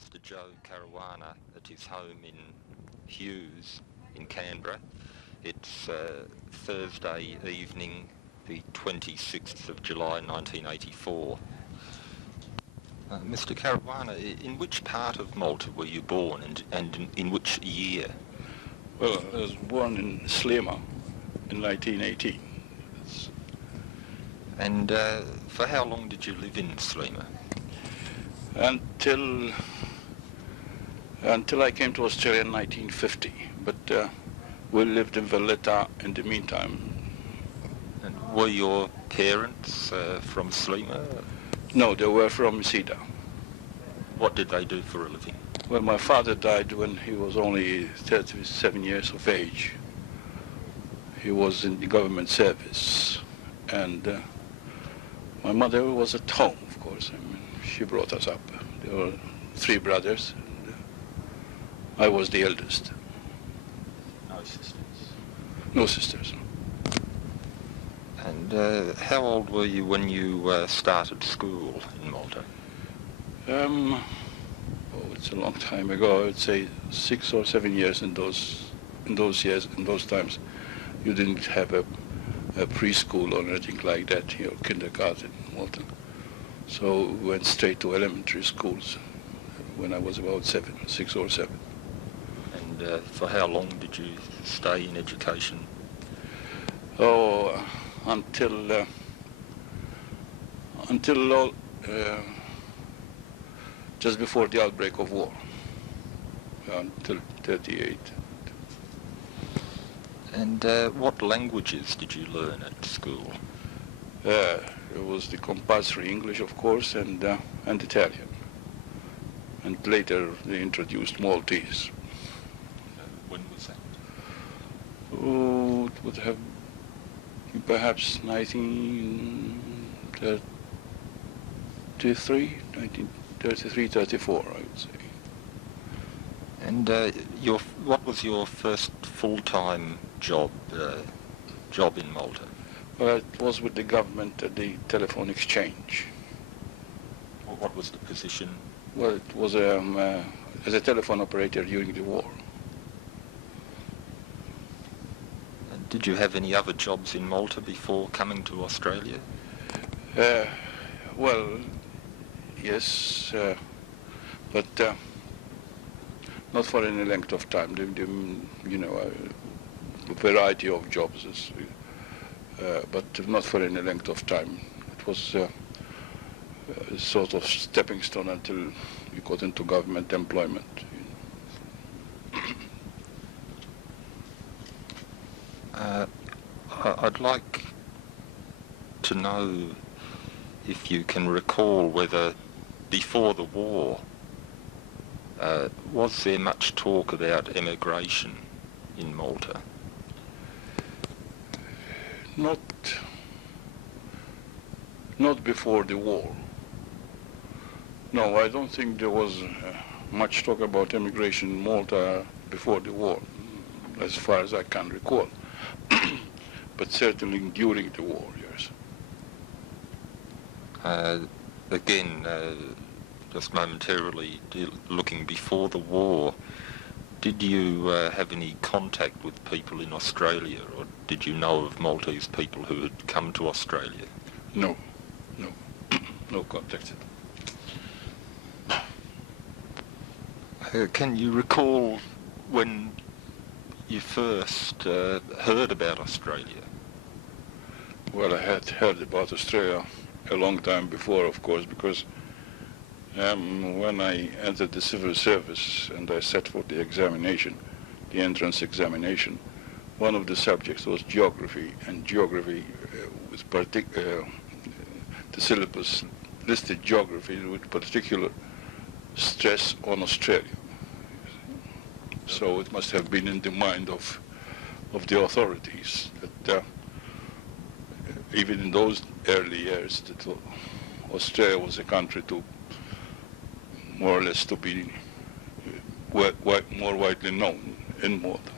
Mr. Joe Caruana at his home in Hughes in Canberra. It's Thursday evening, the 26th of July 1984. Mr. Caruana, in which part of Malta were you born and in which year? Well, I was born in Sliema in 1918. And for how long did you live in Sliema? Until I came to Australia in 1950, but we lived in Valletta in the meantime. And were your parents from Sliema? No, they were from Sida. What did they do for a living? Well, my father died when he was only 37 years of age. He was in the government service, and my mother was at home, of course. I mean, she brought us up. There were three brothers, and I was the eldest. No sisters? No sisters. And how old were you when you started school in Malta? It's a long time ago. I would say 6 or 7 years in those times. You didn't have a preschool or anything like that, kindergarten in Malta. So we went straight to elementary schools when I was about 6 or 7. And for how long did you stay in education? Oh, until just before the outbreak of war, until 38. And what languages did you learn at school? It was the compulsory English, of course, and Italian. And later they introduced Maltese. When was that? Oh, it would have been perhaps 1933, 34, I would say. And what was your first full-time job in Malta? Well, it was with the government at the telephone exchange. What was the position? Well, it was as a telephone operator during the war. And did you have any other jobs in Malta before coming to Australia? Well, yes, but not for any length of time. A variety of jobs, but not for any length of time. It was a sort of stepping stone until you got into government employment. I'd like to know if you can recall whether before the war was there much talk about emigration in Malta? Not before the war. No, I don't think there was much talk about immigration in Malta before the war, as far as I can recall. But certainly during the war, yes. Again, just momentarily looking before the war, did you have any contact with people in Australia, or did you know of Maltese people who had come to Australia? No contact. Can you recall when you first heard about Australia? Well, I had heard about Australia a long time before, of course, because when I entered the civil service and I sat for the examination, the entrance examination, one of the subjects was geography, and geography was the syllabus listed geography with particular stress on Australia. So it must have been in the mind of the authorities that even in those early years that Australia was a country to more or less to be more widely known in Malta.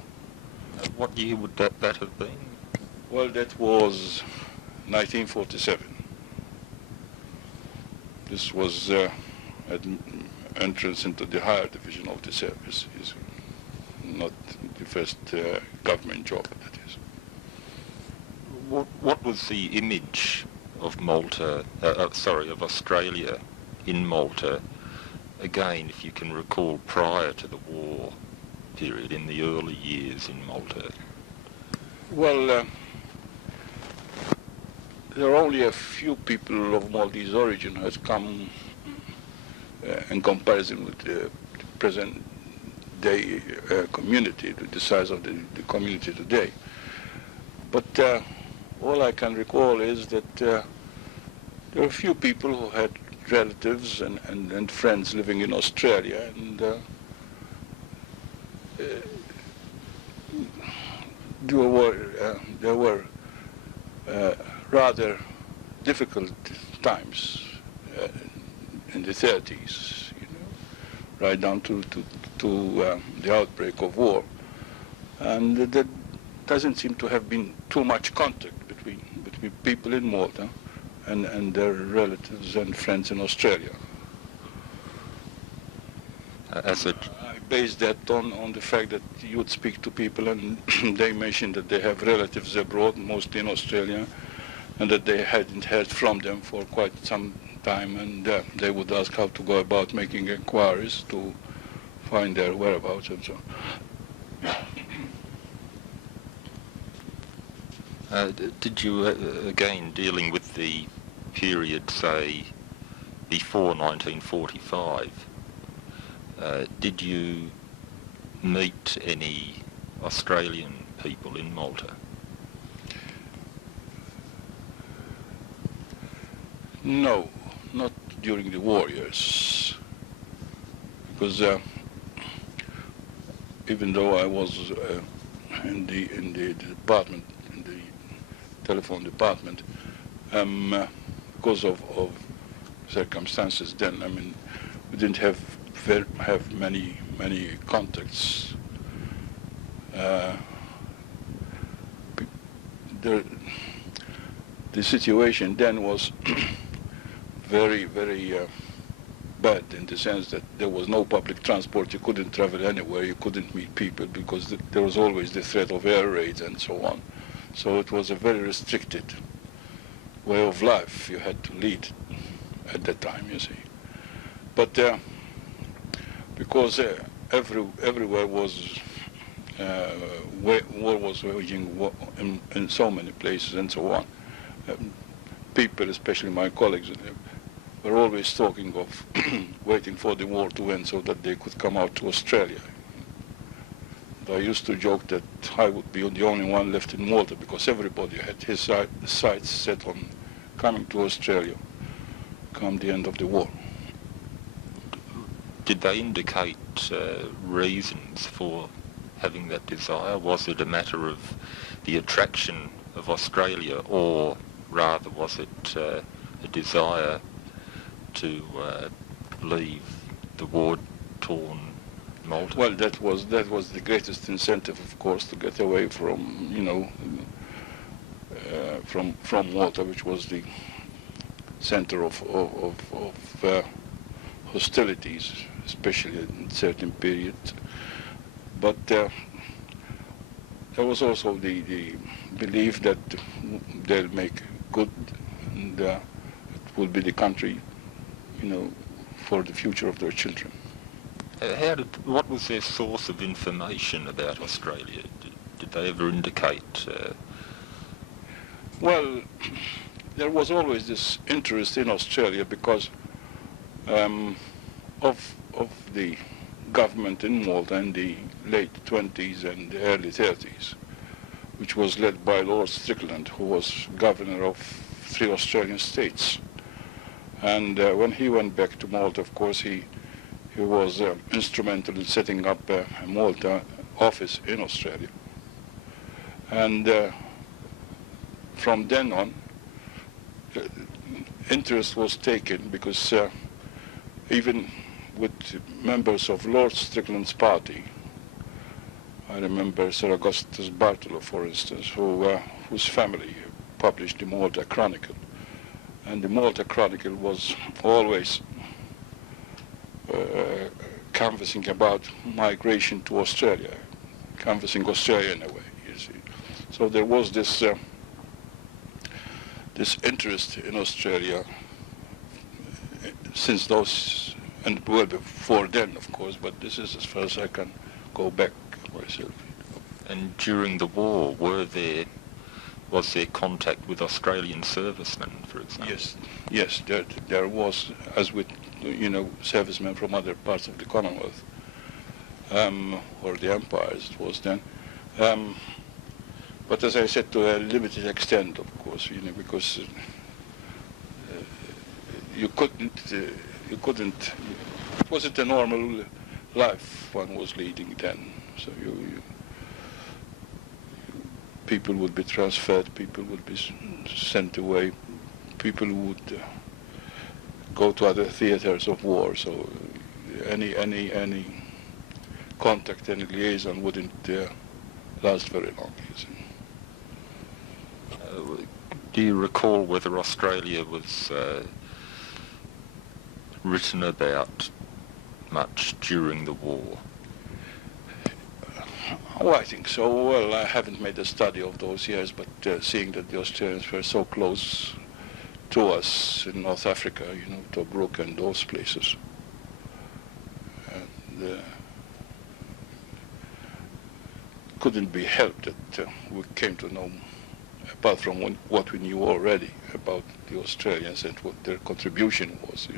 What year would that have been? Well, that was 1947. This was entrance into the higher division of the service. Is not the first government job, that is. What was the image of Malta, of Australia in Malta, again, if you can recall, prior to the war period, in the early years in Malta? Well, there are only a few people of Maltese origin who has come in comparison with the present day community, the size of the community today. But all I can recall is that there are a few people who had relatives and friends living in Australia, and there were rather difficult times in the 30s, right down to the outbreak of war, and there doesn't seem to have been too much contact between people in Malta and their relatives and friends in Australia. I base that on the fact that you would speak to people and they mentioned that they have relatives abroad, mostly in Australia, and that they hadn't heard from them for quite some time, and they would ask how to go about making inquiries to find their whereabouts and so on. Did you, again, dealing with the period, say, before 1945, did you meet any Australian people in Malta? No, not during the war years, because even though I was in the department, in the telephone department, because of circumstances then, I mean, we didn't have many contacts. The situation then was very bad, in the sense that there was no public transport. You couldn't travel anywhere. You couldn't meet people because there was always the threat of air raids and so on. So it was a very restricted way of life you had to lead at that time, you see. But because everywhere was war was waging in so many places and so on, people, especially my colleagues, were always talking of waiting for the war to end so that they could come out to Australia. I used to joke that I would be the only one left in Malta because everybody had his sights set on coming to Australia come the end of the war. Did they indicate reasons for having that desire? Was it a matter of the attraction of Australia, or rather was it a desire to leave the war-torn Malta? Well, that was the greatest incentive, of course, to get away from, from Malta, which was the center of hostilities, especially in certain periods. But there was also the belief that they'll make good, and it will be the country, for the future of their children. What was their source of information about Australia? Did they ever indicate? Well, there was always this interest in Australia because of the government in Malta in the late 20s and the early 30s, which was led by Lord Strickland, who was governor of 3 Australian states. And when he went back to Malta, of course, he was instrumental in setting up a Malta office in Australia. And from then on, interest was taken because even with members of Lord Strickland's party, I remember Sir Augustus Bartolo, for instance, whose family published the Malta Chronicle. And the Malta Chronicle was always canvassing about migration to Australia, canvassing Australia in a way, you see. So there was this this interest in Australia since those, and well before then, of course, but this is as far as I can go back myself. And during the war, was there contact with Australian servicemen, for example? Yes, there was, as with, servicemen from other parts of the Commonwealth, or the Empire as it was then. But as I said, to a limited extent, of course, because you couldn't, it wasn't a normal life one was leading then. So people would be transferred, people would be sent away, people would go to other theaters of war. So any contact, any liaison wouldn't last very long. Do you recall whether Australia was written about much during the war? Oh, I think so. Well, I haven't made a study of those years, but seeing that the Australians were so close to us in North Africa, Tobruk and those places, and couldn't be helped that we came to know, apart from what we knew already about the Australians and what their contribution was,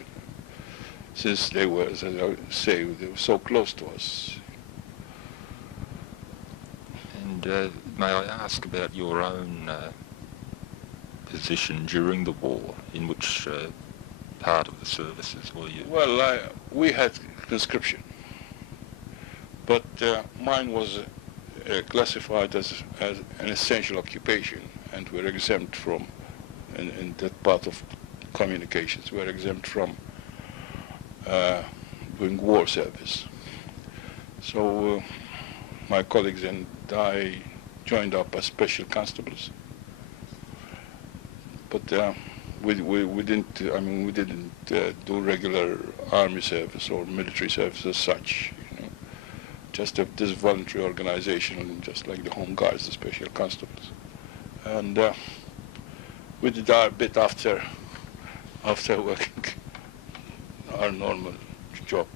since they were, as I say, they were so close to us. And may I ask about your own position during the war? In which part of the services were you? Well, we had conscription, but mine was classified as an essential occupation, and we're exempt from, in that part of communications, we're exempt from doing war service. So my colleagues and I joined up as special constables, but we didn't. We didn't do regular army service or military service as such. Just this voluntary organization, just like the Home Guards, the special constables, and we did our bit after working our normal job.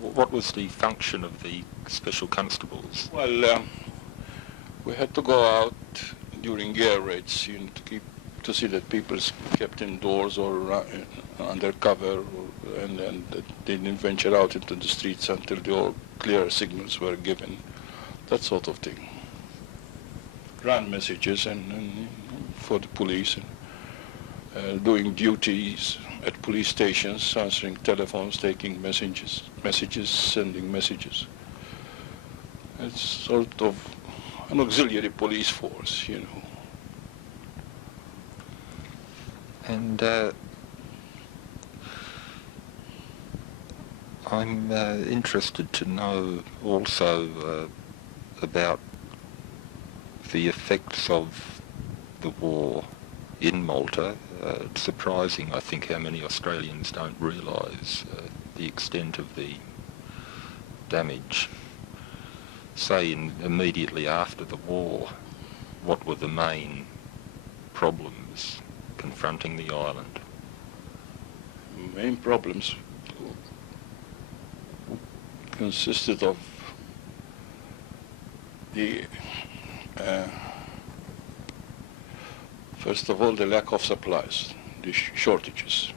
What was the function of the special constables? Well, we had to go out during air raids, to see that people kept indoors or under cover, and that they didn't venture out into the streets until the all clear signals were given, that sort of thing. Run messages and for the police, and doing duties at police stations, answering telephones, taking messages, sending messages. It's sort of an auxiliary police force, And I'm interested to know also about the effects of the war in Malta. It's surprising, I think, how many Australians don't realise the extent of the damage. Say, immediately after the war, what were the main problems confronting the island? Main problems consisted of the first of all, the lack of supplies, the shortages.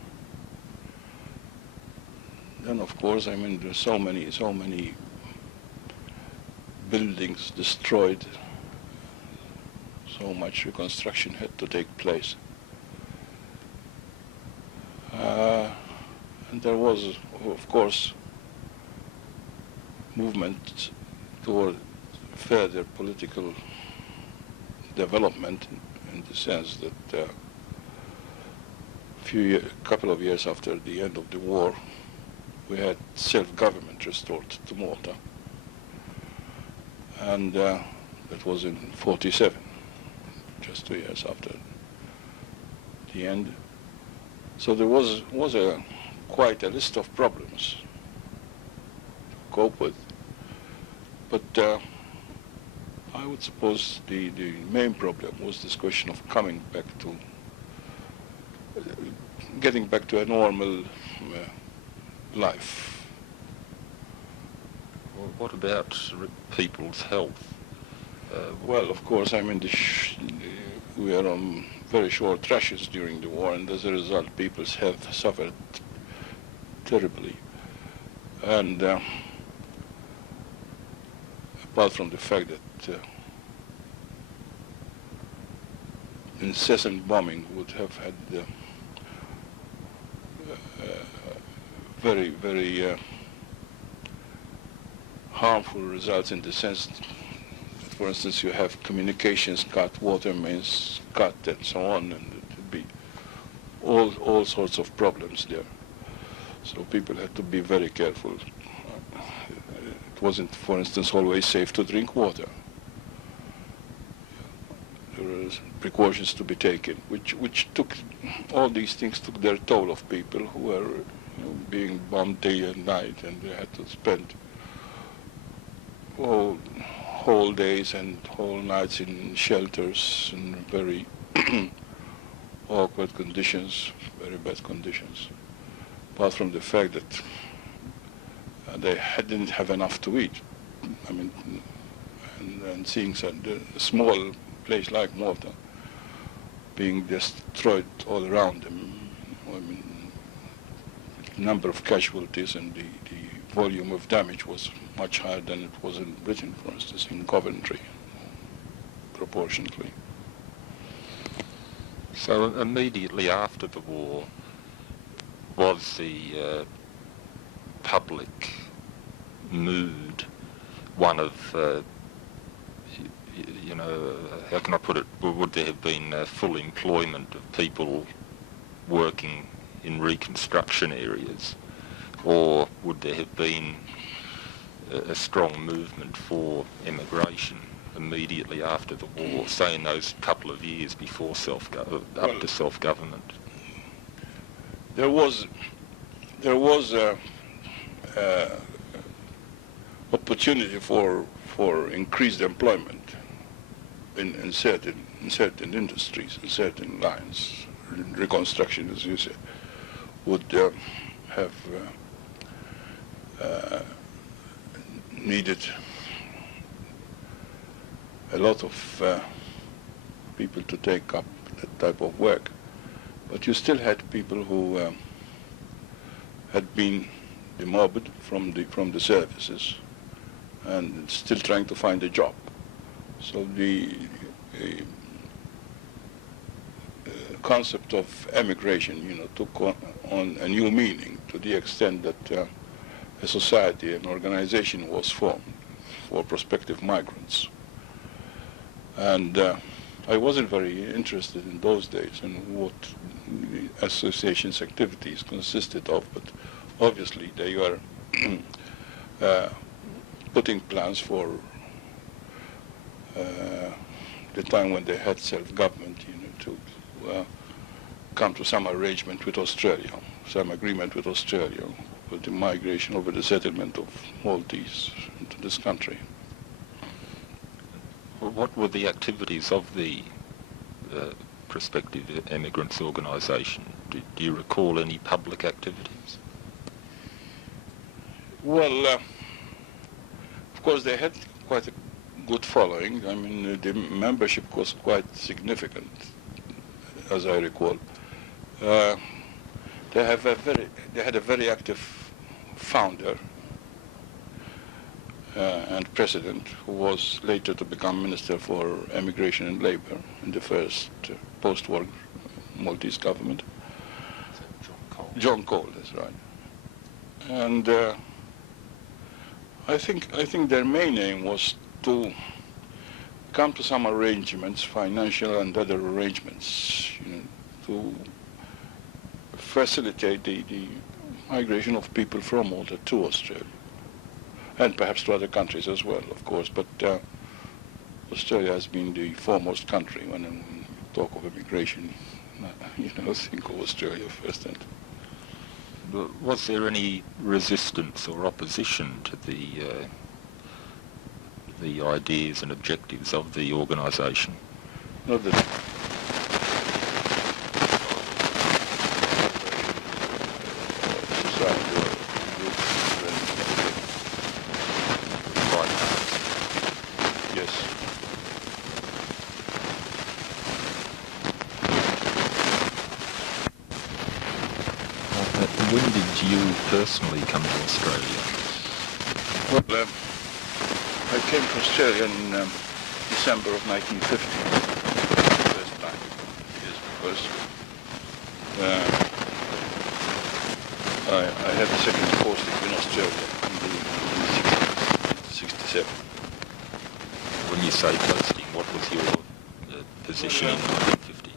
Then, of course, there's so many buildings destroyed, so much reconstruction had to take place. And there was, of course, movement toward further political development, in the sense that a couple of years after the end of the war, we had self-government restored to Malta, and that was in 1947, just 2 years after the end. So there was a quite a list of problems to cope with. But I would suppose the main problem was this question of coming back to, getting back to a normal life. Well, what about people's health? Well, of course, I mean, we are on very short rations during the war, and as a result, people's health suffered terribly. And apart from the fact that incessant bombing would have had very, very harmful results in the sense that, for instance, you have communications cut, water mains cut, and so on, and it would be all sorts of problems there. So people had to be very careful. It wasn't, for instance, always safe to drink water. There were precautions to be taken, which took, all these things took their toll of people who were being bombed day and night, and they had to spend whole days and whole nights in shelters in very awkward conditions, very bad conditions. Apart from the fact that they didn't have enough to eat. I mean, and seeing a small place like Malta being destroyed all around them, I mean, the number of casualties and the volume of damage was much higher than it was in Britain, for instance, in Coventry, proportionately. So immediately after the war, was the public mood one of, how can I put it, would there have been full employment of people working in reconstruction areas, or would there have been a strong movement for emigration immediately after the war, say in those couple of years before up to self-government? There was opportunity for increased employment in certain industries, in certain lines. Reconstruction, as you said, would have needed a lot of people to take up that type of work. But you still had people who had been demobbed from the services and still trying to find a job. So the concept of emigration, took on a new meaning to the extent that a society, an organization was formed for prospective migrants. And I wasn't very interested in those days in what the association's activities consisted of, but obviously they were putting plans for the time when they had self-government, to come to some arrangement with Australia, some agreement with Australia with the migration over the settlement of Maltese into this country. What were the activities of the prospective emigrants organisation? Do you recall any public activities? Well, of course they had quite a good following. I mean, the membership was quite significant, as I recall. They had a very active founder and president, who was later to become Minister for Emigration and Labour in the first post-war Maltese government. John Cole, that's right. And I think their main aim was to come to some arrangements, financial and other arrangements, to facilitate the migration of people from Malta to Australia, and perhaps to other countries as well, of course. But Australia has been the foremost country when you talk of immigration. Think of Australia first. And Was there any resistance or opposition to the ideas and objectives of the organisation? Not that society or groups and Right. yes. When did you personally come to Australia? Well, I came to Australia in December of 1950, first time, yes, because I had a second posting in Australia in the 1967. When you say posting, what was your position in 1950?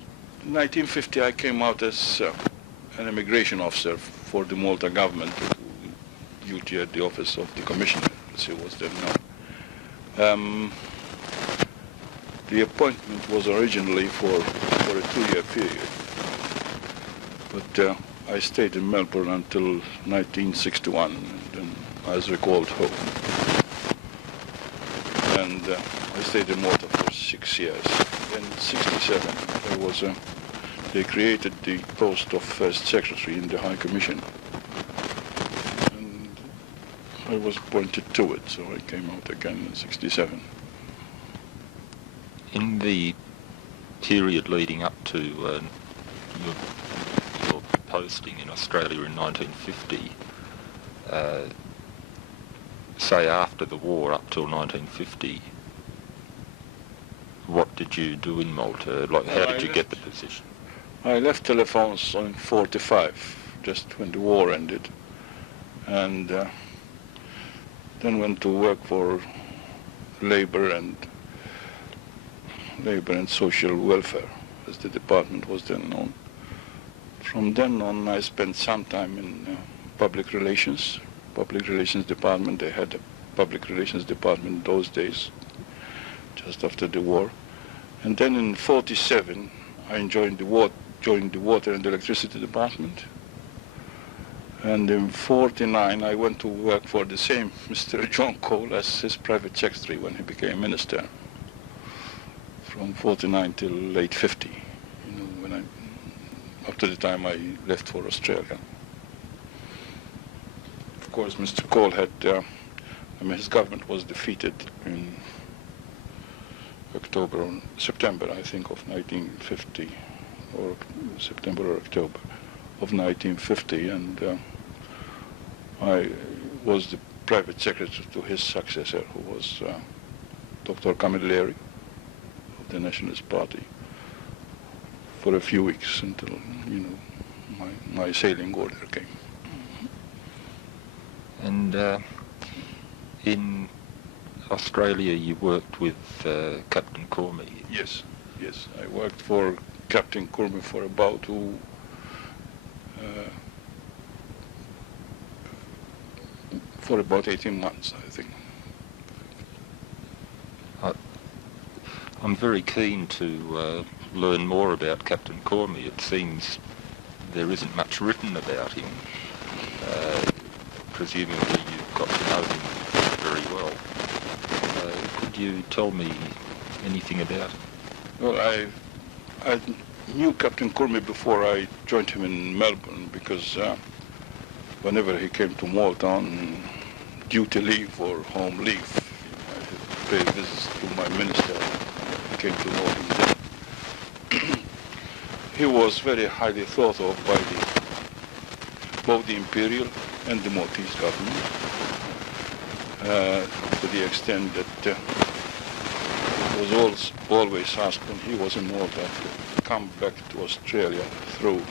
In 1950 I came out as an immigration officer for the Malta government, duty at the office of the Commissioner, as he was then known. The appointment was originally for a 2-year period, but I stayed in Melbourne until 1961, and then I was recalled home. And I stayed in Malta for 6 years. Then in 1967 they created the post of First Secretary in the High Commission, and I was appointed to it, so I came out again in 1967. In the period leading up to your posting in Australia in 1950, say after the war up till 1950, what did you do in Malta? Like, how did you get the position? I left telephones in 1945, just when the war ended, and then went to work for Labour and Social Welfare, as the department was then known. From then on, I spent some time in public relations department. They had a public relations department in those days, just after the war. And then in 1947, I joined the water and electricity department. And in 1949, I went to work for the same Mr. John Cole as his private secretary when he became minister. From 1949 till late 50, after the time I left for Australia. Of course, Mr. Cole had, his government was defeated in September, I think, of 1950, or September or October of 1950, and I was the private secretary to his successor, who was Dr. Camilleri of the Nationalist Party, for a few weeks until, my sailing order came. And in Australia, you worked with Captain Cormie. Yes. I worked for Captain Cormie for about 18 months, I think. I'm very keen to learn more about Captain Cormie. It seems there isn't much written about him. Presumably you've got to know him very well. Could you tell me anything about him? Well, I knew Captain Cormie before I joined him in Melbourne, because whenever he came to Malta on duty leave or home leave, I had paid visits to my minister. I came to know him then. He was very highly thought of by both the Imperial and the Maltese government, to the extent that it was always asked when he was in Malta to come back to Australia through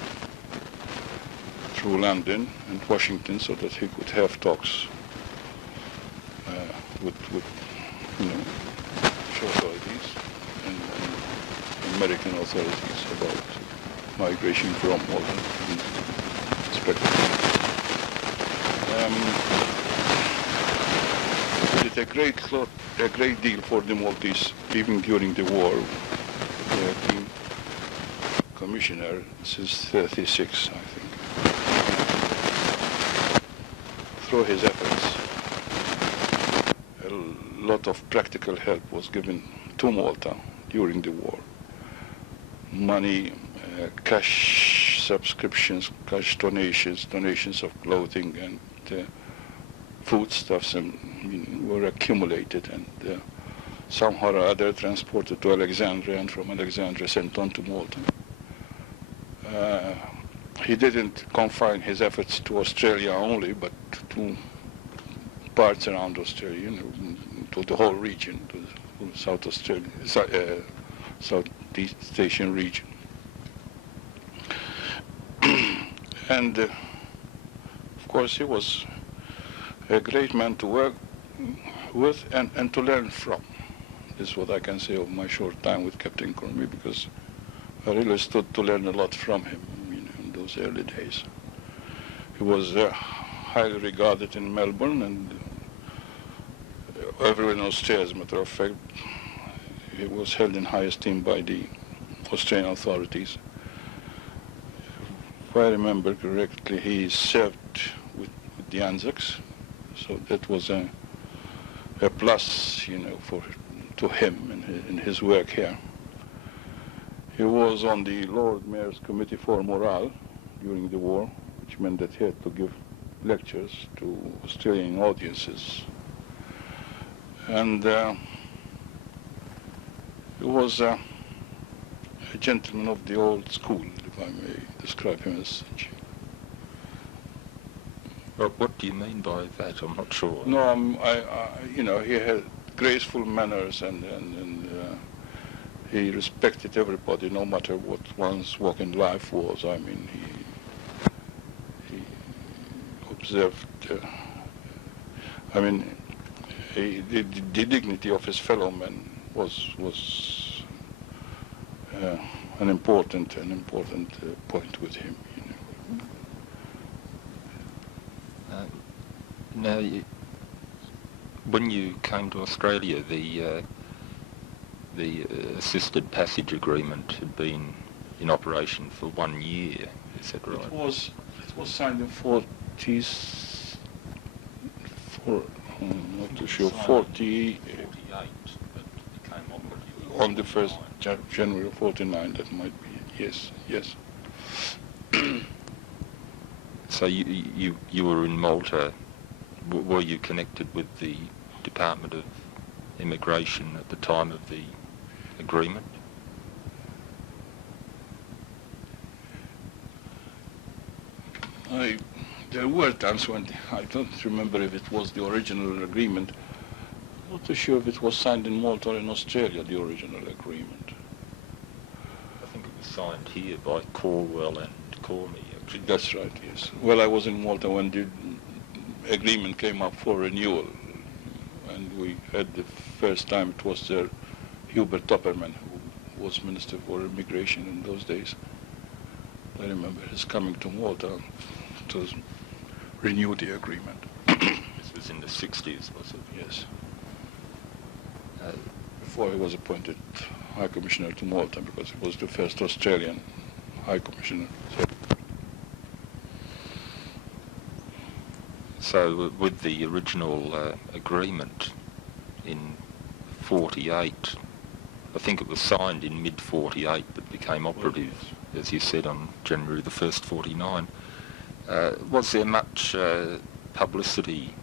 London and Washington, so that he could have talks with authorities and American authorities about migration from Malta and respectively. He did a great deal for the Maltese, even during the war. The Acting Commissioner since 1936, I think. through his efforts, a lot of practical help was given to Malta during the war. Money, cash subscriptions, cash donations of clothing and foodstuffs were accumulated and somehow or other transported to Alexandria, and from Alexandria sent on to Malta. He didn't confine his efforts to Australia only, but to parts around Australia, to the whole region, to the South Australia, Southeast Asian region. And of course he was a great man to work with and to learn from. This is what I can say of my short time with Captain Cormier, because I really stood to learn a lot from him in those early days. He was highly regarded in Melbourne and everyone in Australia, as a matter of fact. He was held in high esteem by the Australian authorities. If I remember correctly, he served with the Anzacs, so that was a plus, to him in his work here. He was on the Lord Mayor's Committee for Morale during the war, which meant that he had to give lectures to Australian audiences. And he was a gentleman of the old school, if I may describe him as such. Well, what do you mean by that? I'm not sure. No, he had graceful manners and he respected everybody, no matter what one's walk in life was. I mean, he observed. The dignity of his fellow men was an important point with him. Now, when you came to Australia, the assisted passage agreement had been in operation for 1 year. Is that right? It was signed in 48, but it became operative on the 1st January of 49. That might be it. Yes. So you were in Malta. Were you connected with the Department of Immigration at the time of the agreement? There were times when I don't remember if it was the original agreement. I'm not too sure if it was signed in Malta or in Australia, the original agreement. I think it was signed here by Corwell and Cormier. Actually. That's right, yes. Well, I was in Malta when the agreement came up for renewal, and we had the first time it was Hubert Topperman, who was Minister for Immigration in those days. I remember his coming to Malta to renew the agreement. This was in the 60s, was it? Yes. Before he was appointed High Commissioner to Malta, because he was the first Australian High Commissioner. So with the original agreement in 48, I think it was signed in mid-48 but became operative, as you said, on January the 1st, 49. Was there much publicity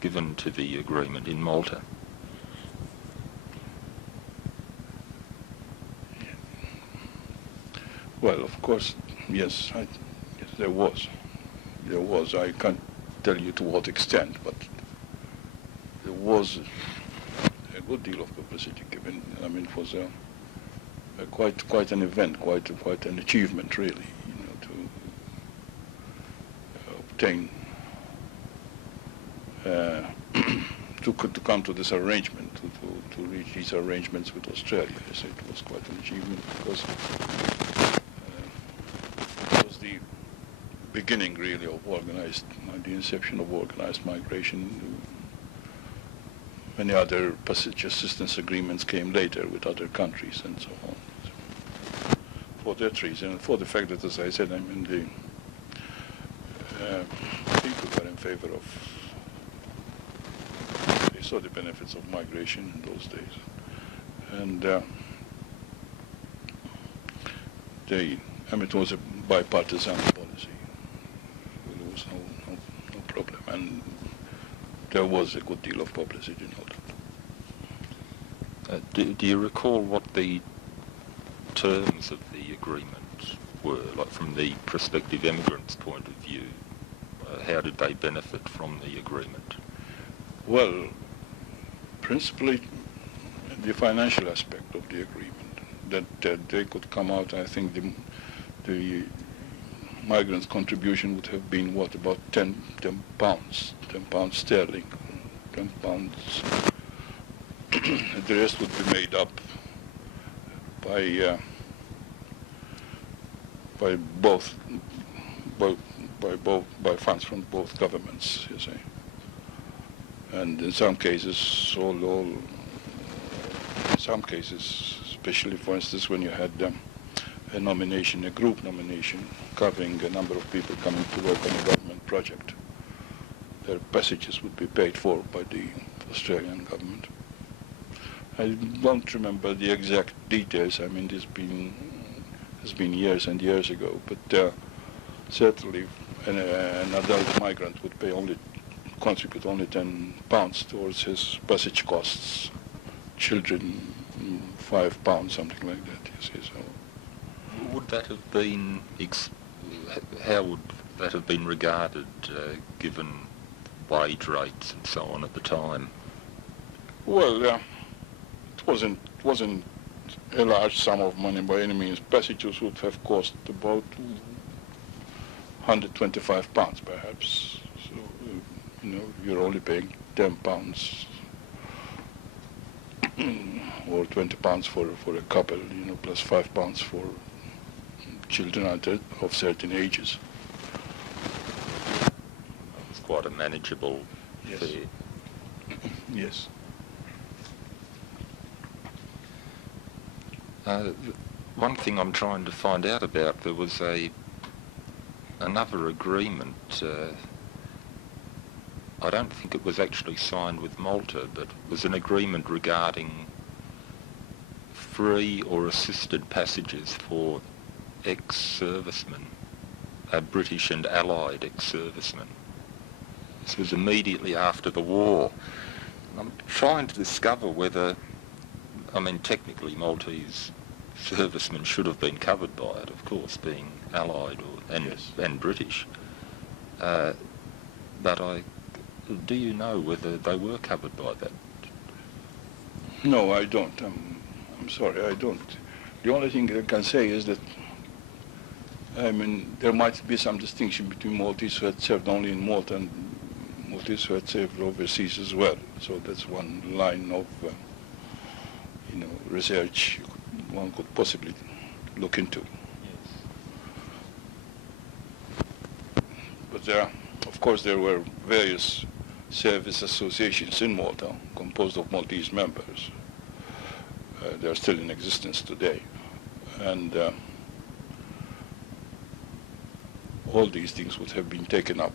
given to the agreement in Malta? Well, of course, yes, there was. I can't tell you to what extent, but there was a good deal of publicity given. I mean, it was quite an event, quite an achievement, really, to obtain to come to this arrangement, to reach these arrangements with Australia. Yes, it was quite an achievement because it was the beginning, really, of the inception of organized migration. Many other passage assistance agreements came later with other countries and so on. For that reason, and for the fact that, as I said, the people were favor of, they saw the benefits of migration in those days. And it was a bipartisan policy. There was no problem. And there was a good deal of publicity in all that. Do you recall what the terms of the agreement were, like from the prospective immigrants' point of view? How did they benefit from the agreement? Well, principally the financial aspect of the agreement, that they could come out. I think the migrants' contribution would have been about 10 pounds sterling, 10 pounds. The rest would be made up by funds from both governments, you see. And in some cases, in some cases, especially for instance when you had a group nomination covering a number of people coming to work on a government project, their passages would be paid for by the Australian government. I don't remember the exact details. I mean, this has been years and years ago, but certainly an adult migrant would contribute only 10 pounds towards his passage costs. Children, 5 pounds, something like that, you see. So, would that have been, how would that have been regarded, given wage rates and so on at the time? Well, it wasn't a large sum of money by any means. Passages would have cost about 125 pounds, perhaps. So, you're only paying 10 pounds or 20 pounds for a couple, plus 5 pounds for children of certain ages. It's quite a manageable fare. Yes. One thing I'm trying to find out about, there was another agreement. I don't think it was actually signed with Malta, but it was an agreement regarding free or assisted passages for ex-servicemen, British and Allied ex-servicemen. This was immediately after the war. I'm trying to discover whether, technically Maltese servicemen should have been covered by it, of course, being Allied and British. But do you know whether they were covered by that? No, I don't. I'm sorry, I don't. The only thing I can say is that, there might be some distinction between Maltese who had served only in Malta and Maltese who had served overseas as well. So that's one line of, research one could possibly look into. Yes. But of course, there were various service associations in Malta composed of Maltese members. They are still in existence today. And all these things would have been taken up,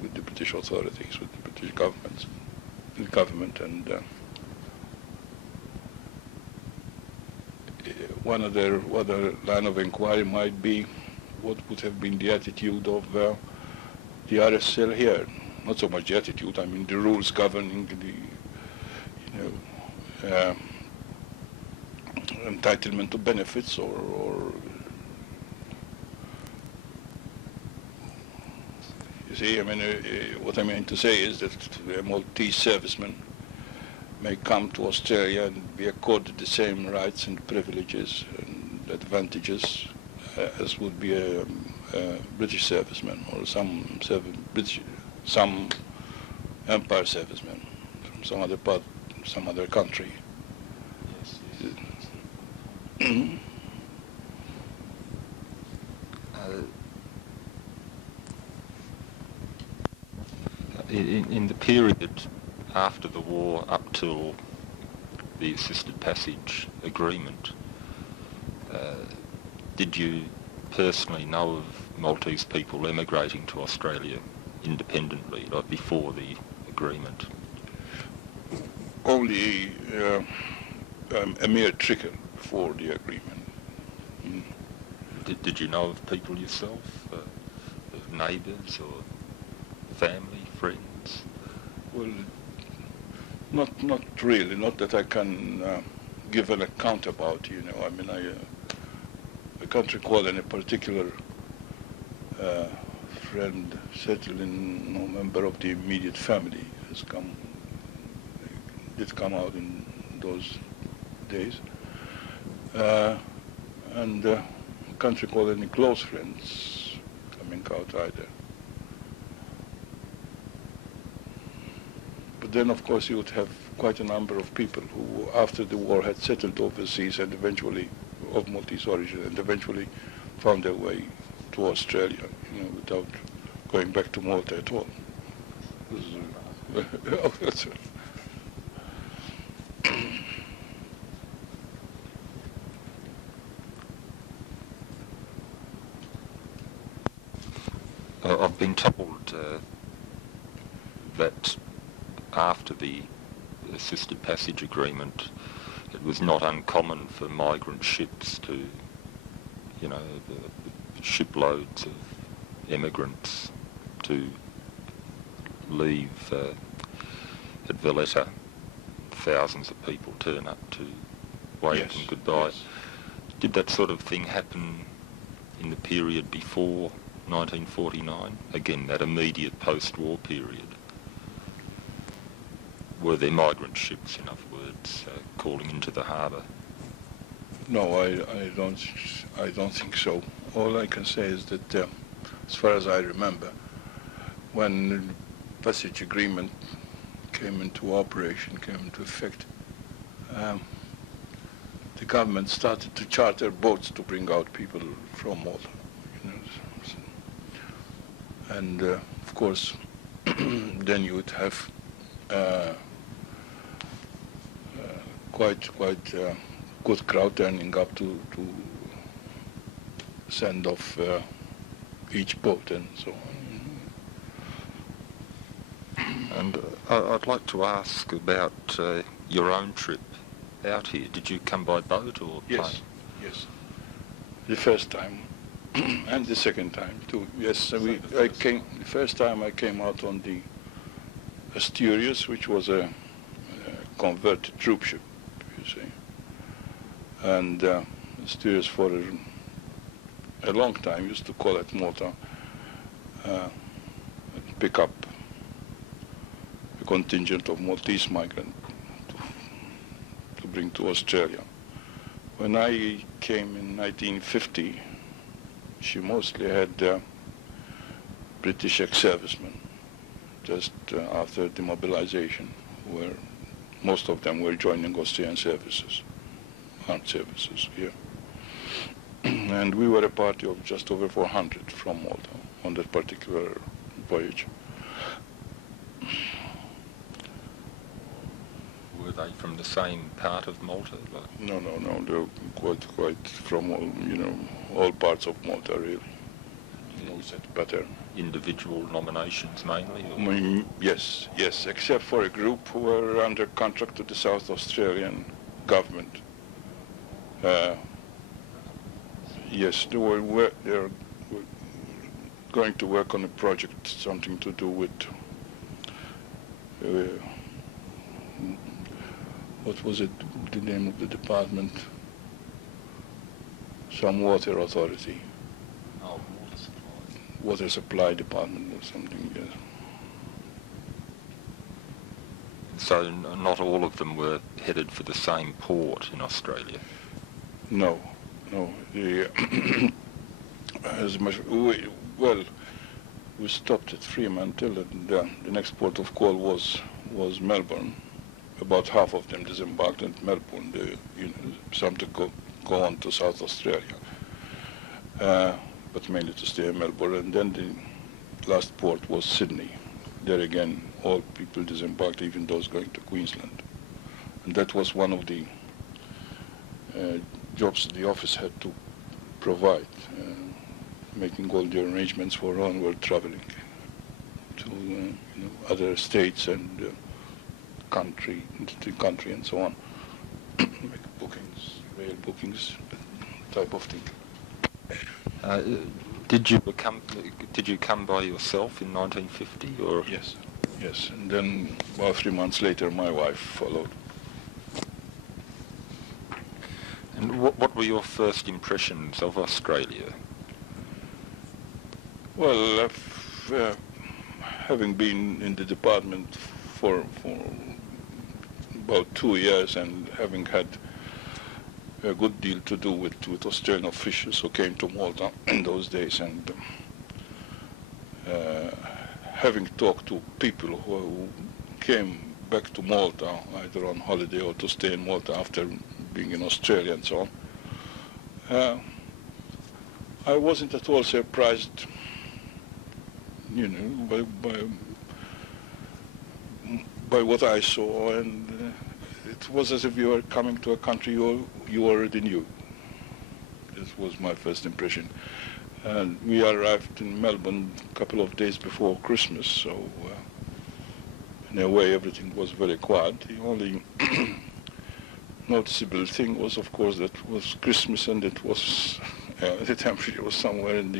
with the British authorities, with the British government, and one other line of inquiry might be what would have been the attitude of the RSL here. Not so much the attitude, the rules governing the entitlement to benefits or you see, what I mean to say is that a Maltese serviceman may come to Australia and be accorded the same rights and privileges and advantages as would be a British serviceman or some Empire serviceman from some other part, some other country. Yes. In the period after the war up till the assisted passage agreement, did you personally know of Maltese people emigrating to Australia independently, like before the agreement? Only a mere trickle before the agreement. Mm. Did you know of people yourself, of neighbours or family, friends? Well, not really. Not that I can give an account about. I mean, I can't recall any particular friend, certainly no member of the immediate family did come out in those days, and can't recall any close friends coming out either. But then, of course, you would have quite a number of people who, after the war, had settled overseas and eventually, of Maltese origin, and eventually found their way to Australia, without going back to Malta at all. Oh, that's right. I've been told that after the assisted passage agreement, it was not uncommon for migrant ships to, the shiploads of immigrants to leave at Valletta. Thousands of people turn up to wave them goodbye. Yes. Did that sort of thing happen in the period before 1949? Again, that immediate post-war period. Were there migrant ships, in other words, calling into the harbour? No, I don't think so. All I can say is that, as far as I remember, when the passage agreement came into effect, the government started to charter boats to bring out people from Malta. And of course, then you would have quite good crowd turning up to send off each boat and so on. And I'd like to ask about your own trip out here. Did you come by boat or plane? Yes. The first time and the second time too. Yes, I came. The first time I came out on the Asturias, which was a converted troop ship, you see. And Asturias for a long time used to call at Malta, pick up a contingent of Maltese migrants to bring to Australia. When I came in 1950, she mostly had British ex-servicemen, just after demobilization, where most of them were joining Australian services, armed services here. And we were a party of just over 400 from Malta on that particular voyage. Were they from the same part of Malta? No, they were quite from all parts of Malta, really. No set pattern. Individual nominations mainly? Or? Yes, except for a group who were under contract to the South Australian government. Yes, they were going to work on a project, something to do with what was it, the name of the department? Some water authority. Oh, water supply. Water supply department or something, yes. So not all of them were headed for the same port in Australia? No. We stopped at Fremantle, and the next port of call was Melbourne. About half of them disembarked at Melbourne. Some to go on to South Australia, but mainly to stay in Melbourne. And then the last port was Sydney. There again, all people disembarked, even those going to Queensland. And that was one of the jobs the office had to provide, making all the arrangements for onward traveling. other states and country, into the country and so on. Make bookings, rail bookings, type of thing. Did you come by yourself in 1950, or? Yes, and then about 3 months later my wife followed. And what were your first impressions of Australia? Well, having been in the department for about 2 years and having had a good deal to do with Australian officials who came to Malta in those days, and having talked to people who came back to Malta either on holiday or to stay in Malta after being in Australia and so on, I wasn't at all surprised, by what I saw, and it was as if you were coming to a country you already knew. This was my first impression. And we arrived in Melbourne a couple of days before Christmas, so in a way everything was very quiet. The only noticeable thing was, of course, that it was Christmas, and it was the temperature was somewhere in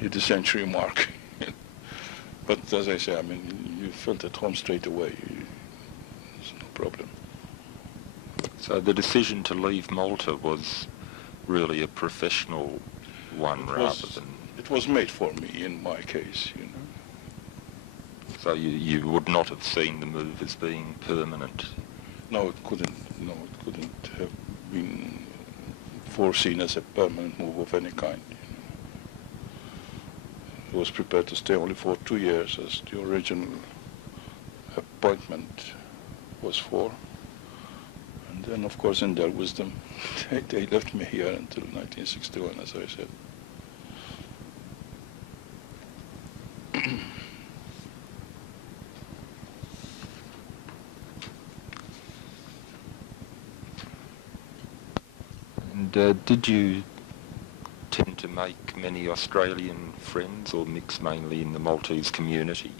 the century mark. But as I say, I mean, you felt at home straight away. There's no problem. So the decision to leave Malta was really a professional one rather than... It was made for me in my case, So you would not have seen the move as being permanent? No, it couldn't have been foreseen as a permanent move of any kind. I was prepared to stay only for 2 years, as the original appointment was for. And then, of course, in their wisdom, they left me here until 1961, as I said. And did you tend to make many Australian friends, or mix mainly in the Maltese community?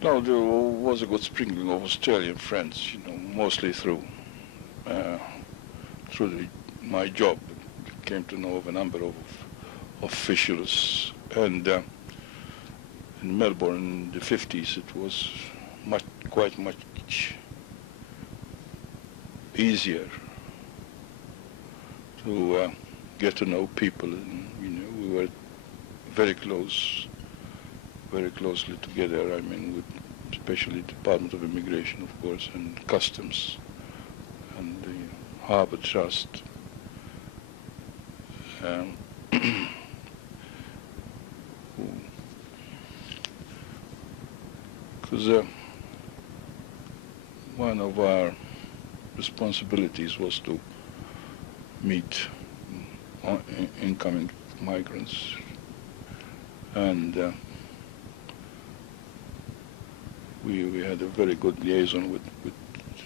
No, there was a good sprinkling of Australian friends, mostly through my job. I came to know of a number of officials, and in Melbourne in the 50s it was quite much easier to get to know people, and we were very closely together. I mean, with especially the Department of Immigration, of course, and Customs, and the Harbour Trust. Because one of our responsibilities was to meet incoming migrants, and we had a very good liaison with the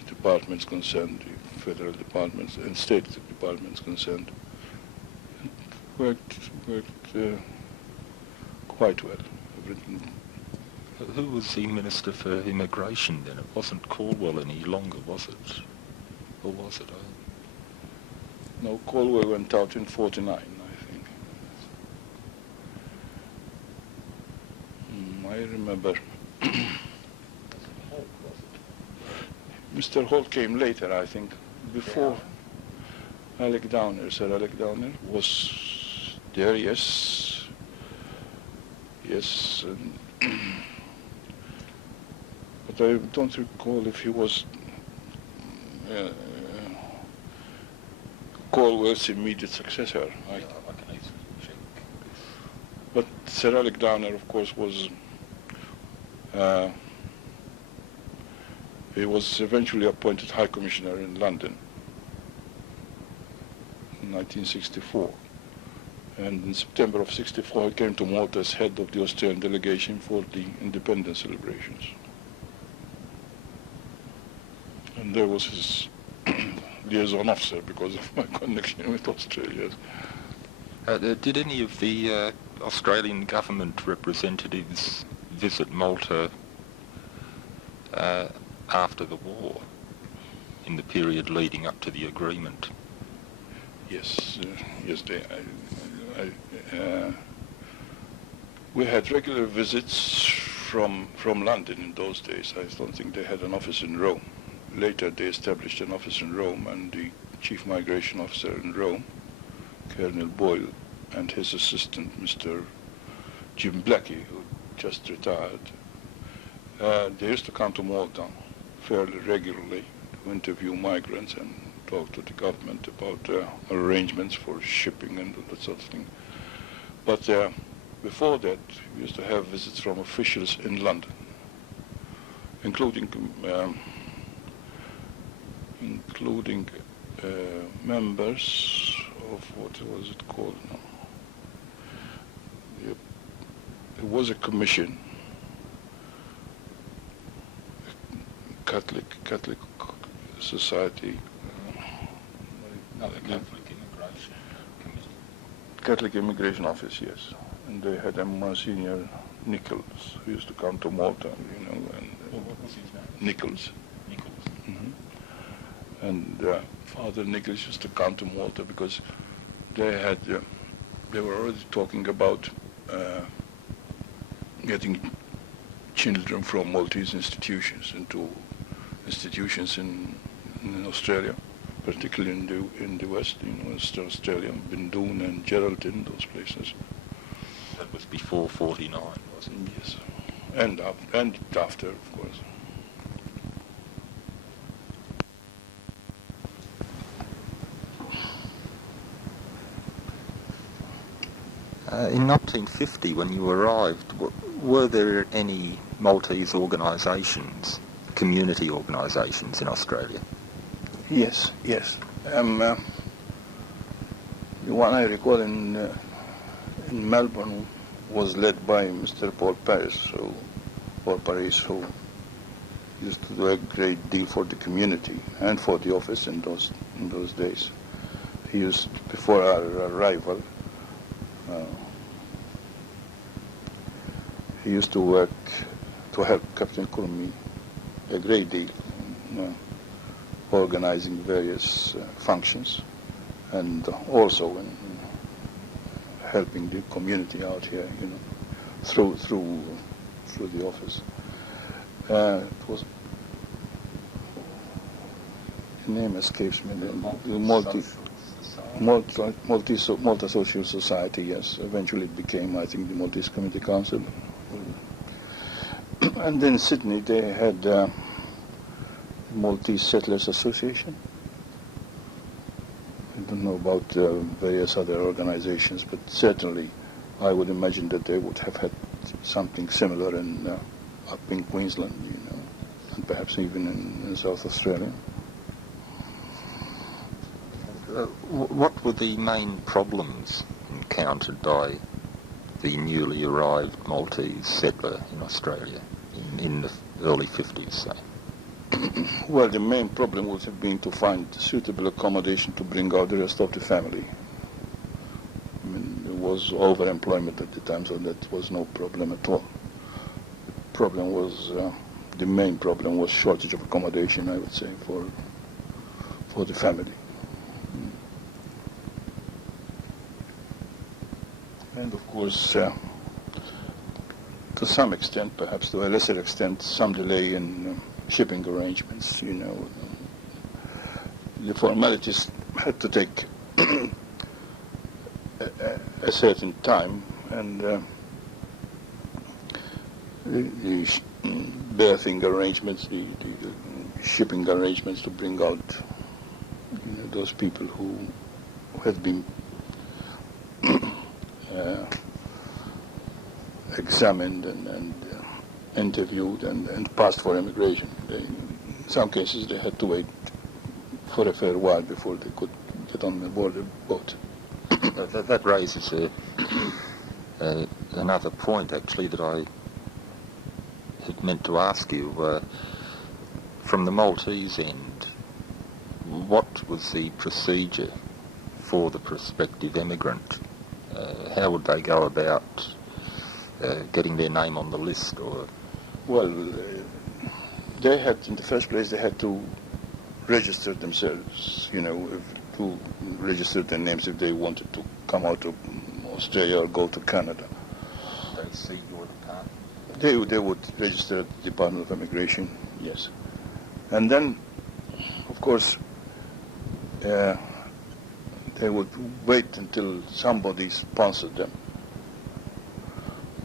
departments concerned, the federal departments and state departments concerned. It worked quite well. Everything. Who was the Minister for Immigration then? It wasn't Caldwell any longer, was it? Or was it? No, Caldwell went out in 49, I think. I remember. Mr. Holt came later, I think, before Alec Downer. Sir Alec Downer was there, yes. Yes, but I don't recall if he was Caldwell's immediate successor. I can easily check. But Sir Alec Downer, of course, was he was eventually appointed High Commissioner in London in 1964. And in September of 64, he came to Malta as head of the Australian delegation for the independence celebrations. And there was his liaison officer because of my connection with Australia. Did any of the Australian government representatives visit Malta after the war, in the period leading up to the agreement? Yes, we had regular visits from London in those days. I don't think they had an office in Rome. Later they established an office in Rome, and the chief migration officer in Rome, Colonel Boyle, and his assistant, Mr. Jim Blackie, who just retired, they used to come to Malta fairly regularly to interview migrants and talk to the government about arrangements for shipping and that sort of thing. But before that, we used to have visits from officials in London, including members of, what was it called now? It was a commission, Catholic Society. Catholic Immigration Office, yes. And they had a Monsignor Nichols, who used to come to Malta, you know. And what was his name? Nichols. Mm-hmm. And Father Nichols used to come to Malta because they were already talking about getting children from Maltese institutions into institutions in Australia, particularly in the West, you know, Western Australia, Bindoon and Geraldton, those places. That was before 49, wasn't it? Yes, and after, of course. In 1950, when you arrived, were there any Maltese organisations, community organisations in Australia? Yes. The one I recall in Melbourne was led by Mr. Paul Paris, who used to do a great deal for the community and for the office in those days. He used, before our arrival, he used to work to help Captain Kurmi a great deal, organizing various functions, and also in helping the community out here, you know, through the office. It was, the name escapes me. Malta Social Society. Yes, eventually it became, I think, the Maltese Community Council. And then in Sydney they had Maltese Settlers Association. I don't know about various other organizations, but certainly I would imagine that they would have had something similar up in Queensland, you know, and perhaps even in South Australia. What were the main problems encountered by the newly arrived Maltese settler in Australia in the early 50s, say? Well, the main problem would have been to find suitable accommodation to bring out the rest of the family. I mean, there was overemployment at the time, so that was no problem at all. The main problem was shortage of accommodation, I would say, for the family. And of course, to some extent, perhaps to a lesser extent, some delay in shipping arrangements, you know. The formalities had to take a certain time, and the berthing arrangements, the shipping arrangements to bring out, you know, those people who had been examined and interviewed and passed for immigration. In some cases they had to wait for a fair while before they could get on board the boat. That raises another point, actually, that I had meant to ask you. From the Maltese end, what was the procedure for the prospective emigrant how would they go about getting their name on the list? Or Well, they had, in the first place, they had to register themselves, to register their names if they wanted to come out of Australia or go to Canada. they see your department? They would register at the Department of Immigration, yes. And then, of course, they would wait until somebody sponsored them,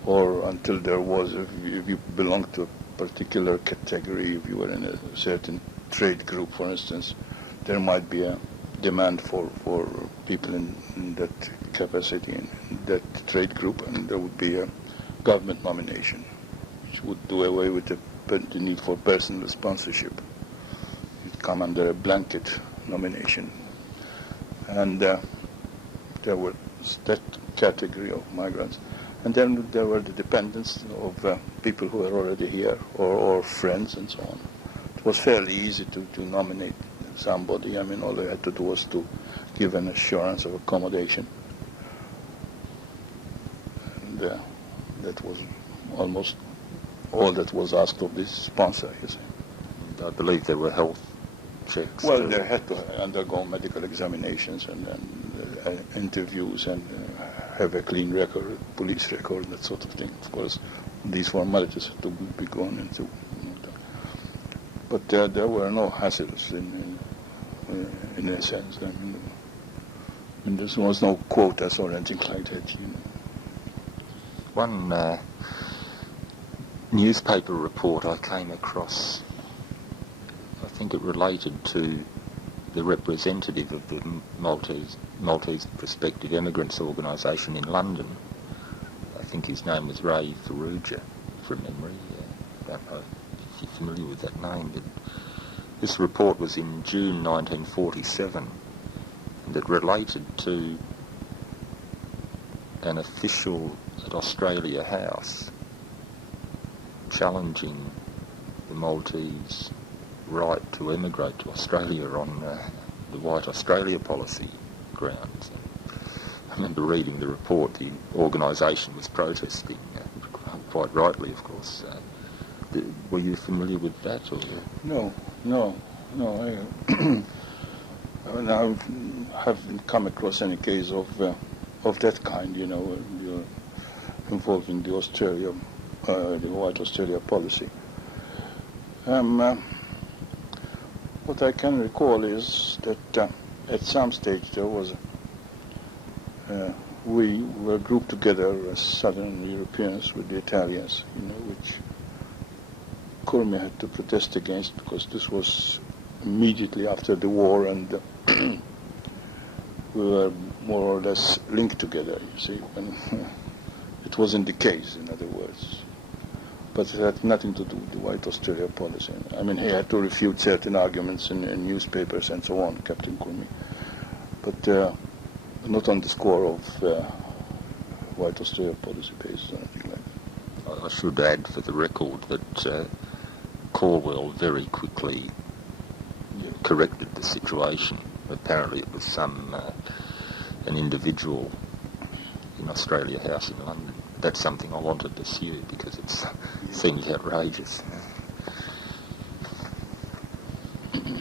or until there was, if you belonged to a particular category, if you were in a certain trade group, for instance, there might be a demand for people in that capacity, in that trade group, and there would be a government nomination, which would do away with the need for personal sponsorship. It'd come under a blanket nomination. And there was that category of migrants. And then there were the dependents of people who were already here, or friends and so on. It was fairly easy to nominate somebody. I mean, all they had to do was to give an assurance of accommodation. And that was almost all that was asked of this sponsor, you see. I believe there were health checks. Well, they had to undergo medical examinations and interviews and have a clean record, police record, that sort of thing. Of course, these formalities had to be gone into. But there were no hassles in a sense. I mean, and there was no quotas or anything like that. One newspaper report I came across, I think it related to the representative of the Maltese Prospective Immigrants Organisation in London. I think his name was Ray Ferrugia, from memory. I don't know if you're familiar with that name, but this report was in June 1947, and it related to an official at Australia House challenging the Maltese right to emigrate to Australia on the White Australia policy grounds. I remember reading the report. The organisation was protesting, quite rightly, of course. Were you familiar with that? Or? No. I haven't come across any case of that kind. You're involved in the White Australia policy. What I can recall is that at some stage there was we were grouped together as Southern Europeans with the Italians, which Kurmi had to protest against, because this was immediately after the war, and we were more or less linked together, you see. And it wasn't the case, in other words. But it had nothing to do with the White Australia policy. I mean, he had to refute certain arguments in newspapers and so on, Captain Kurmi. But not on the score of White Australia policy basis or anything like that. I should add for the record that Corwell very quickly corrected the situation. Apparently it was an individual in Australia House in London. That's something I want to pursue because it seems outrageous.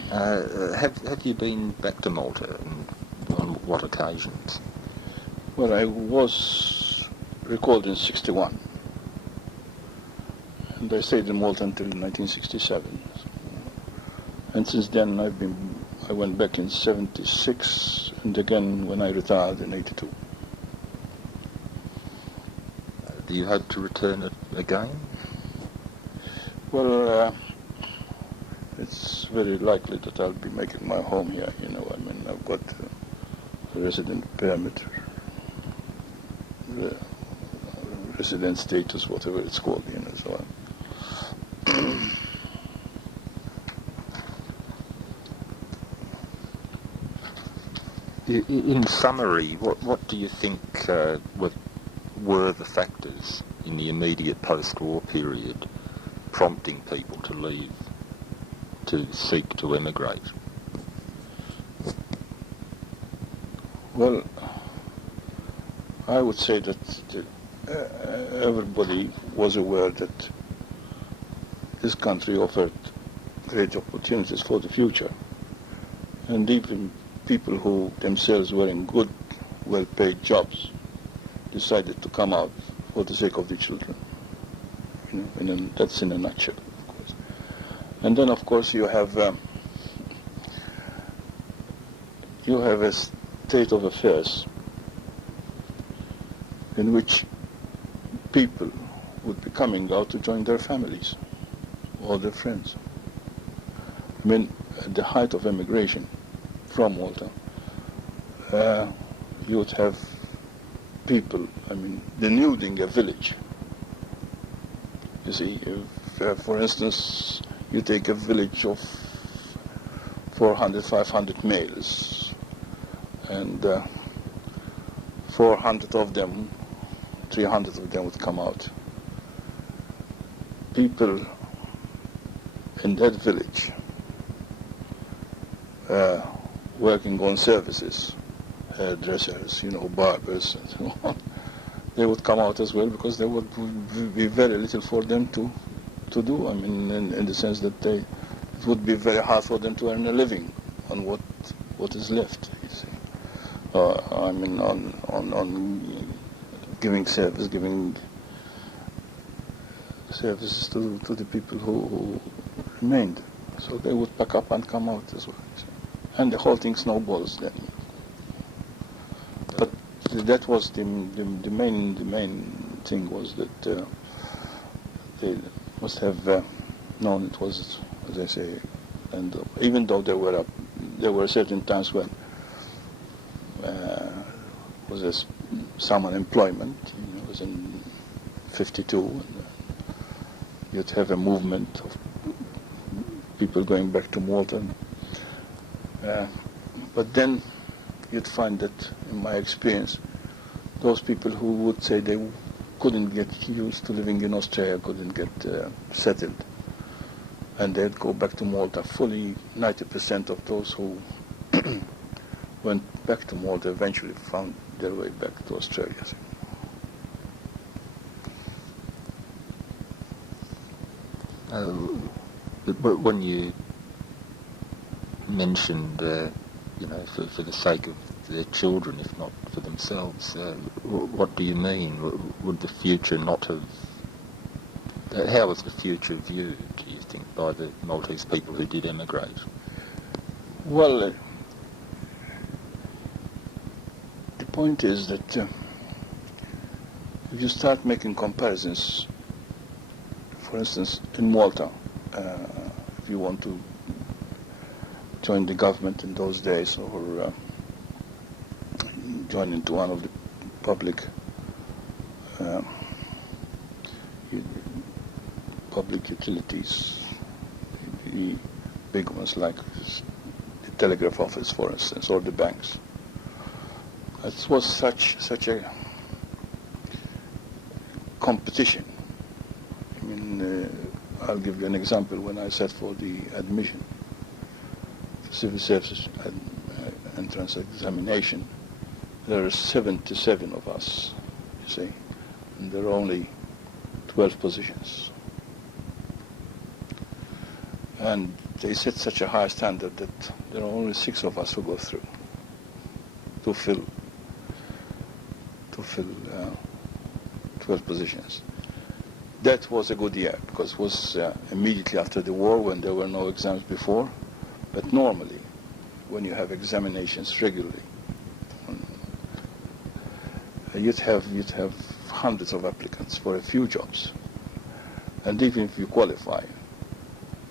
Have you been back to Malta, and on what occasions? Well, I was recalled in 1961, and I stayed in Malta until 1967. And since then I went back in 1976, and again when I retired in 1982. Do you hope to return it again? Well, it's very likely that I'll be making my home here, I mean, I've got a resident permit, resident status, whatever it's called, so In summary, what do you think were the factors in the immediate post-war period prompting people to leave, to seek to emigrate? Well, I would say that everybody was aware that this country offered great opportunities for the future. And even people who themselves were in good, well-paid jobs decided to come out for the sake of the children. That's in a nutshell, of course. And then, of course, you have a state of affairs in which people would be coming out to join their families or their friends. I mean, at the height of emigration from Malta, you would have people, denuding a village. You see, if, for instance, you take a village of 400, 500 males, and 400 of them, 300 of them would come out. People in that village working on services, hairdressers, barbers, and so on, they would come out as well because there would be very little for them to do. In the sense that it would be very hard for them to earn a living on what is left. You see, on giving services to the people who remained. So they would pack up and come out as well. And the whole thing snowballs then. But that was the main thing was that they must have known it was, as I say, and even though there were certain times when was some unemployment, it was in 52, and you'd have a movement of people going back to Malta. But then you'd find that, in my experience, those people who would say they couldn't get used to living in Australia, couldn't get settled, and they'd go back to Malta. Fully 90% of those who went back to Malta eventually found their way back to Australia. But when you mentioned, for the sake of their children, if not for themselves, what do you mean? Would the future not have... How was the future viewed, do you think, by the Maltese people who did emigrate? Well, the point is that if you start making comparisons, for instance, in Malta, if you want to join the government in those days or join into one of the public utilities, the big ones like the telegraph office, for instance, or the banks. It was such a competition. I'll give you an example. When I sat for the admission, the civil service entrance examination, there are 77 of us, you see, and there are only 12 positions. And they set such a high standard that there are only 6 of us who go through to fill 12 positions. That was a good year because it was immediately after the war when there were no exams before. But normally, when you have examinations regularly, you'd have hundreds of applicants for a few jobs. And even if you qualify,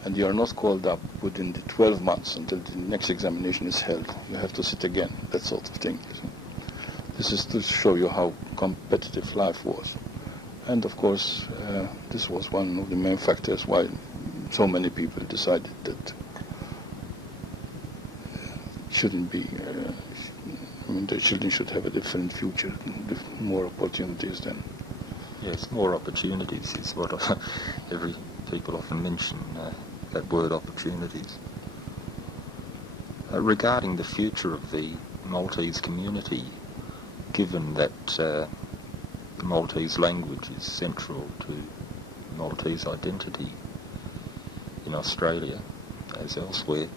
and you are not called up within the 12 months until the next examination is held, you have to sit again, that sort of thing. This is to show you how competitive life was. And of course, this was one of the main factors why so many people decided that shouldn't be, their children should have a different future, more opportunities than. Yes, more opportunities is what every people often mention, that word opportunities. Regarding the future of the Maltese community, given that the Maltese language is central to Maltese identity in Australia as elsewhere,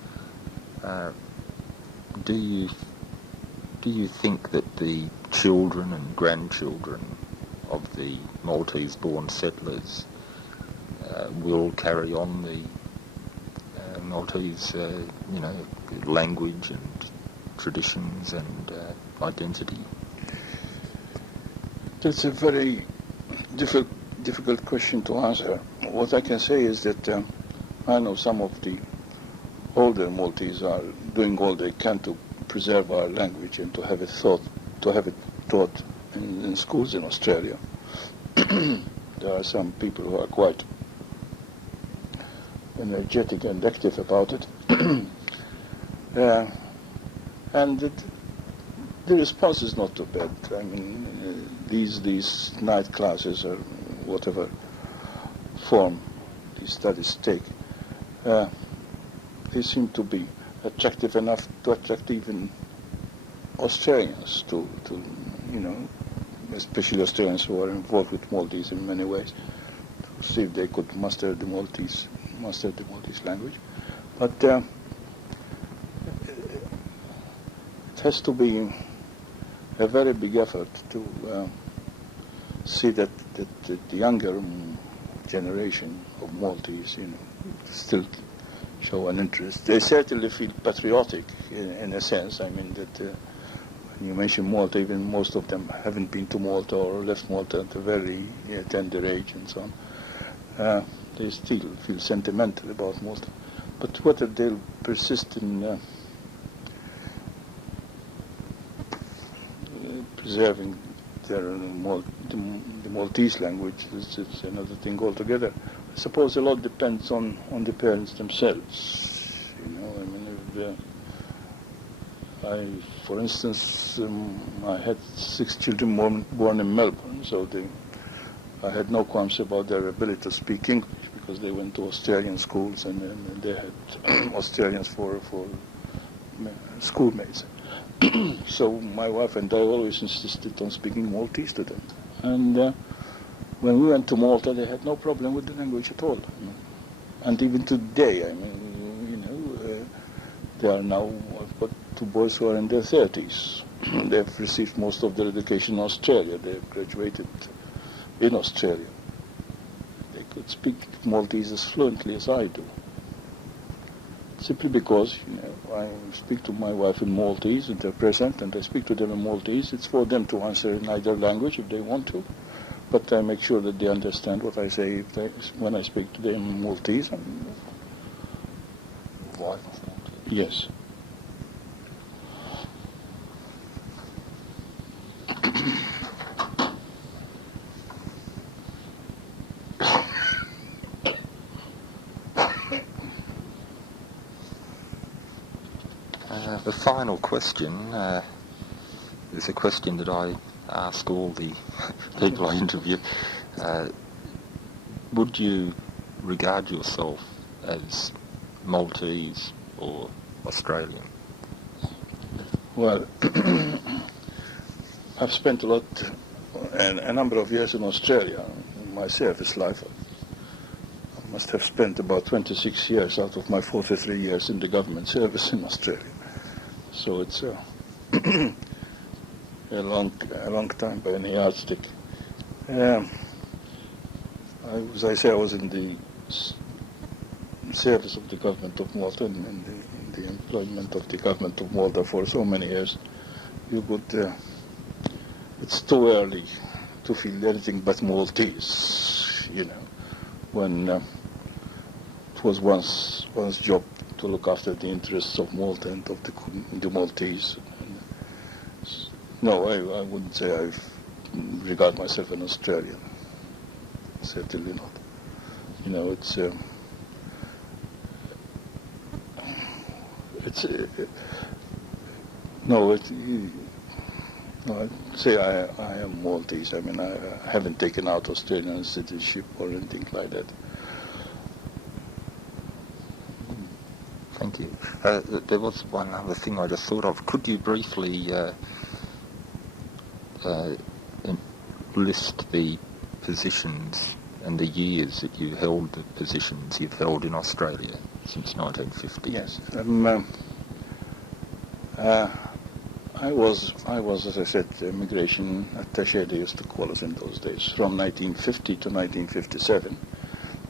do you think that the children and grandchildren of the Maltese-born settlers will carry on the Maltese, language and traditions and identity? That's a very difficult question to answer. What I can say is that I know some of the older Maltese are doing all they can to preserve our language and to have it taught in schools in Australia. There are some people who are quite energetic and active about it. And the response is not too bad. I mean, these night classes or whatever form these studies take, they seem to be attractive enough to attract even Australians to especially Australians who are involved with Maltese in many ways, to see if they could master the Maltese language. But it has to be a very big effort to see that the younger generation of Maltese, still show an interest. They certainly feel patriotic in a sense. I mean that when you mention Malta, even most of them haven't been to Malta or left Malta at a very tender age and so on. They still feel sentimental about Malta. But whether they'll persist in preserving the Maltese language is another thing altogether. I suppose a lot depends on the parents themselves. For instance, I had 6 children born in Melbourne, so I had no qualms about their ability to speak English because they went to Australian schools and they had Australians for schoolmates. So my wife and I always insisted on speaking Maltese to them. And when we went to Malta, they had no problem with the language at all. And even today, they are now, I've got 2 boys who are in their 30s. They've received most of their education in Australia. They've graduated in Australia. They could speak Maltese as fluently as I do. Simply because, I speak to my wife in Maltese if they're present, and I speak to them in Maltese. It's for them to answer in either language if they want to, but I make sure that they understand what I say when I speak to them in Maltese. Wife? Yes. The final question is a question that I ask all the people I interview. Would you regard yourself as Maltese or Australian? Well, I've spent a number of years in Australia in my service life. I must have spent about 26 years out of my 43 years in the government service in Australia. So it's a long time by any yardstick. As I say, I was in the service of the government of Malta and in the employment of the government of Malta for so many years. It's too early to feel anything but Maltese, when it was one's job to look after the interests of Malta and of the Maltese. No, I wouldn't say I regard myself an Australian. Certainly not. I'd say I am Maltese. I mean, I haven't taken out Australian citizenship or anything like that. Thank you. There was one other thing I just thought of. Could you briefly list the positions and the years that you held the positions you've held in Australia since 1950? Yes. I was, as I said, Emigration Attache, they used to call us in those days, from 1950 to 1957.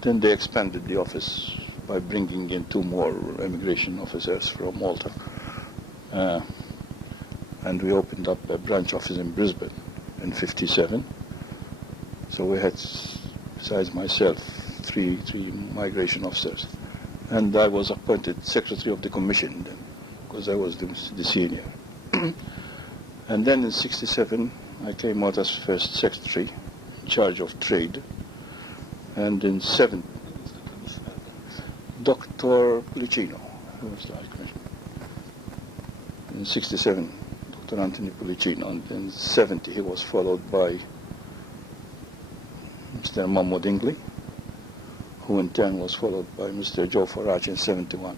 Then they expanded the office by bringing in 2 more immigration officers from Malta. And we opened up a branch office in Brisbane in 57. So we had, besides myself, three migration officers. And I was appointed Secretary of the Commission then, because I was the senior. And then in 67, I came out as first Secretary, in charge of trade. And in 7, Dr. Pulicino, who was the High Commissioner. In 67, Dr. Anthony Pulicino. And in 70, he was followed by Mr. Mahmoud Ingley, who in turn was followed by Mr. Joe Farage in 71.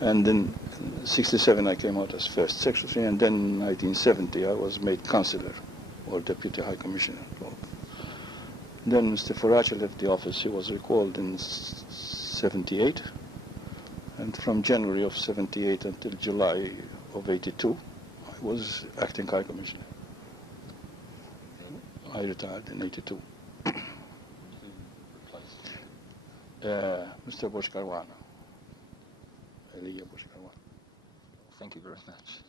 And in 67 I came out as first secretary, and then in 1970 I was made councillor or deputy high commissioner. Then Mr. Farage left the office. He was recalled in 78, and from January of 78 until July of 82 I was acting high commissioner. I retired in 82. Mr. Caruana. Thank you very much.